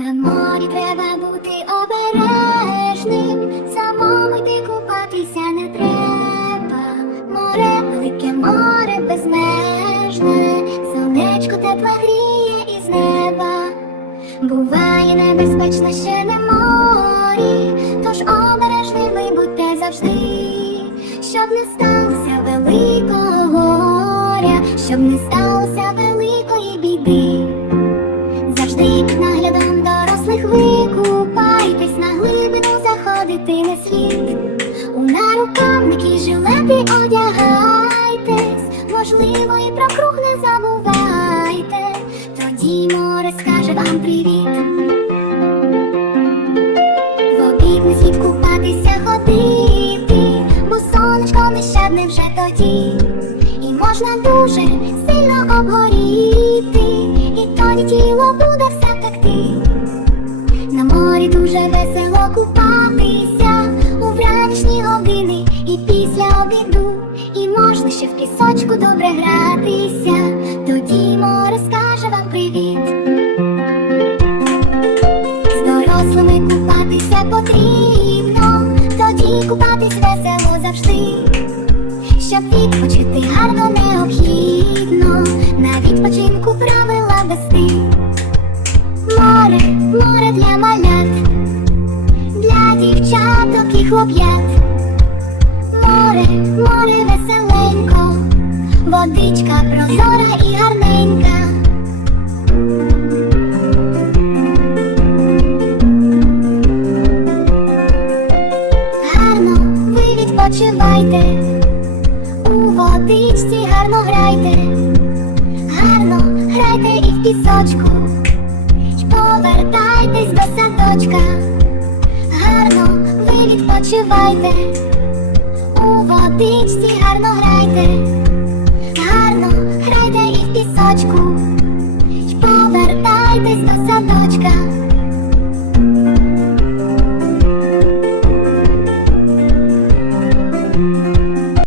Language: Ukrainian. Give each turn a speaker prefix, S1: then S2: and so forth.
S1: На морі треба бути обережним, самому йти купатися не треба. Море, велике море безмежне, сонечко тепла гріє із неба. Буває небезпечно ще на морі, тож обережними будьте завжди, щоб не сталося великого горя, щоб не стався. Заходити не слід. У нарукавники жилети одягайтесь, можливо, і про круг не забувайте, тоді море скаже вам привіт. В обід не слід купатися ходити, бо сонечко нещадне вже тоді, і можна дуже сильно обгоріти, і тоді тіло буде все пекти. На морі дуже весело купатися у вранішні години і після обіду, і можна ще в пісочку добре гратися. Тоді море скаже вам привіт. З дорослими купатися потрібно, тоді купатись весело завжди. Щоб відпочити гарно необхідно, на відпочинку правила вести. Море, море Море, море веселенько, водичка прозора і гарненька. Гарно ви відпочивайте, у водичці гарно грайте, гарно грайте і в пісочку. Повертайтесь до садочка, гарно ви відпочивайте, водичці гарно грайте, гарно грайте і в пісочку.